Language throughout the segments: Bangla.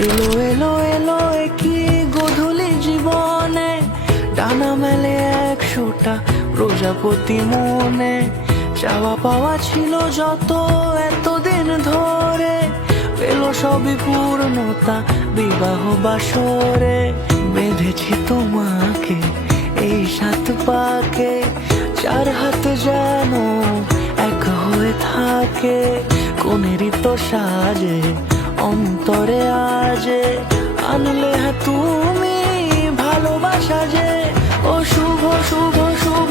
এলো এলো এলো কি গধূলি জীবনে, ডানা মেলে 100টা প্রজাপতি মনে। চাওয়া পাওয়া ছিল যত এতদিন ধরে, পেল সবই পূর্ণতা বিবাহ বাসরে। বেঁধেছি তোমাকে এই 7 পাকে, 4 হাত যেন এক হয়ে থাকে। কোনেরই তো সাজে অন্তরে আজে, আনলে তুমি ভালোবাসা যে। ও শুভ শুভ শুভ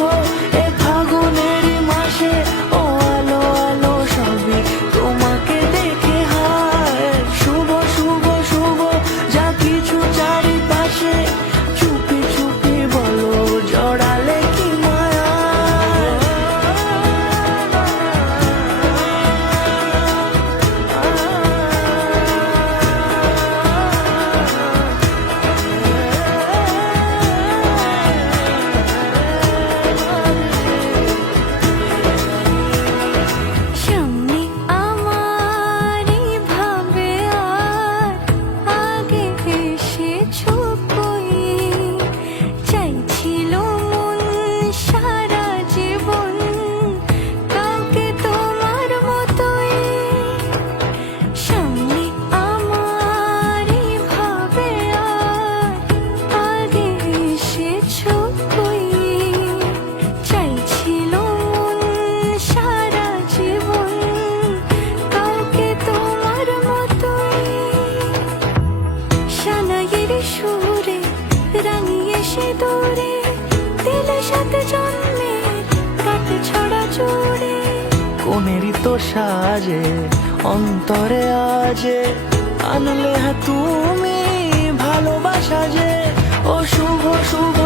এ ফাগুনেরই মাসে, ও আলো আলো সবই তোমাকে দেখে হায়। শুভ শুভ শুভ যা কিছু চারিপাশে, চুপি চুপি বলো জড়ালে কি মায়া। সামনে আমার ভাবে আর আগে এসেছো কই, চাইছিল মন সারা জীবন কাউকে তোমার মতোই। সামনে আমার ভাবে আর আগে এসেছো কই, চাইছিল মন সারা জীবন কাউকে তোমার মতোই। সানাইয়ের সুরে রাঙিয়ে সে দূরে, দিলে 7 জন্মের কাট ছড়া জোরে। কোনেরই তো সাজে অন্তরে আজে, আনলে তুমি ভালোবাসা যে। ও শুভ শুভ